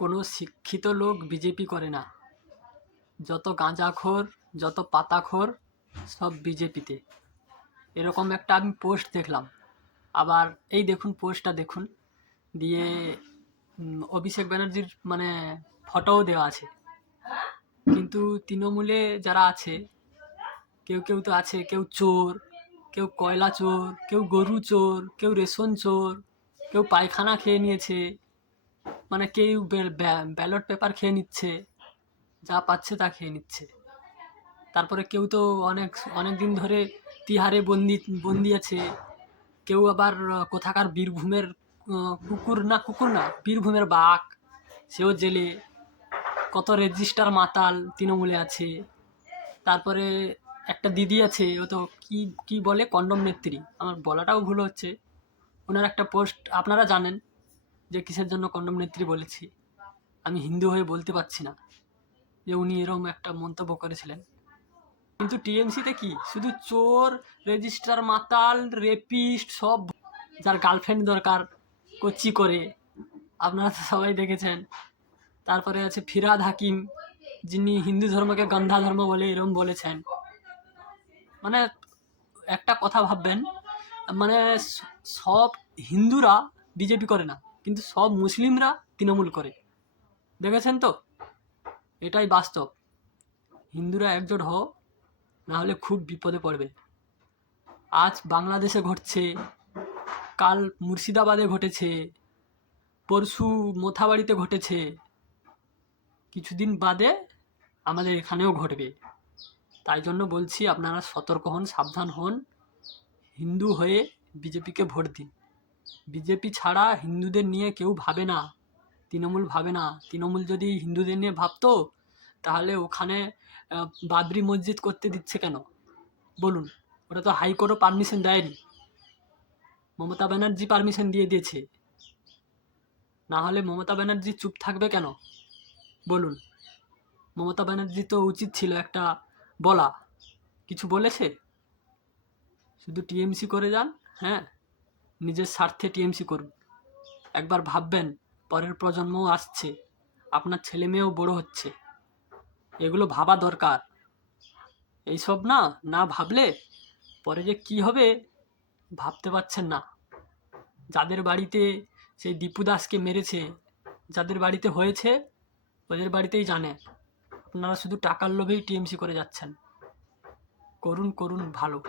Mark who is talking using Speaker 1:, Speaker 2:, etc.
Speaker 1: কোনো শিক্ষিত লোক বিজেপি করে না। যত গাঁজাখোর, যত পাতাখোর, সব বিজেপিতে। এরকম একটা আমি পোস্ট দেখলাম। আবার এই দেখুন পোস্টটা দেখুন। দিয়ে অভিষেক ব্যানার্জির মানে ফটোও দেওয়া আছে। কিন্তু তৃণমূলে যারা আছে, কেউ কেউ তো আছে, কেউ চোর, কেউ কয়লা চোর, কেউ গরু চোর, কেউ রেশন চোর, কেউ পায়খানা খেয়ে নিয়েছে। মানে কেউ ব্যালট পেপার খেয়ে নিচ্ছে, যা পাচ্ছে তা খেয়ে নিচ্ছে। তারপরে কেউ তো অনেক অনেক দিন ধরে তিহারে বন্দি বন্দি আছে। কেউ আবার কোথাকার বীরভূমের কুকুর না কুকুর না, বীরভূমের বাঘ, সেও জেলে। কত রেজিস্টার মাতাল তৃণমূলে আছে। তারপরে একটা দিদি আছে, ও তো কি কি বলে, কন্ডম নেত্রী। আমার বলাটাও ভুল হচ্ছে। ওনার একটা পোস্ট আপনারা জানেন যে কিসের জন্য কন্ডম নেত্রী বলেছি, আমি হিন্দু হয়ে বলতে পারছি না যে উনি এরকম একটা মন্তব্য করেছিলেন। কিন্তু টিএমসিতে কি? শুধু চোর রেজিস্টার মাতাল, রেপিস্ট, সব যার গার্লফ্রেন্ড দরকার কচ্ছি করে। আপনারা তো সবাই দেখেছেন। তারপরে আছে ফিরাদ হাকিম, যিনি হিন্দু ধর্মকে গন্ধা ধর্ম বলে এরম বলেছেন। মানে একটা কথা ভাববেন মানে সব হিন্দুরা বিজেপি করে না। কিন্তু সব মুসলিমরা তৃণমূল করে। দেখেছেন তো? এটাই বাস্তব। হিন্দুরা একজোট হও, না হলে খুব বিপদে পড়বে। আজ বাংলাদেশে ঘটছে, কাল মুর্শিদাবাদে ঘটেছে, পরশু মোথাবাড়িতে ঘটেছে। কিছুদিন বাদে আমাদের এখানেও ঘটবে। তাই জন্য বলছি, আপনারা সতর্ক হন, সাবধান হন। হিন্দু হয়ে বিজেপিকে ভোট দিন। বিজেপি ছাড়া হিন্দুদের নিয়ে কেউ ভাবে না, তৃণমূল ভাবে না। তৃণমূল যদি হিন্দুদের নিয়ে ভাবতো, তাহলে ওখানে বাবরি মসজিদ করতে দিচ্ছে কেন? বলুন। ওটা তো হাইকোর্টও পারমিশন দেয়নি। মমতা ব্যানার্জি পারমিশন দিয়ে দিয়েছে। না হলে মমতা ব্যানার্জি চুপ থাকবে কেন? বলুন। মমতা ব্যানার্জি তো উচিত ছিল একটা বলা। কিছু বলেছে? শুধু টিএমসি করে যান হ্যাঁ? নিজের স্বার্থে টিএমসি করুন। একবার ভাববেন, পরের প্রজন্মও আসছে। আপনার ছেলে মেয়েও বড় হচ্ছে। এগুলো ভাবা দরকার। এইসব না না ভাবলে পরে যে কি হবে ভাবতে পারছেন না। যাদের বাড়িতে সেই দীপু দাসকে মেরেছে, যাদের বাড়িতে হয়েছে, ওদের বাড়িতেই জানে। আপনারা শুধু টাকার লোভেই টিএমসি করে যাচ্ছেন। করুন করুন ভালো।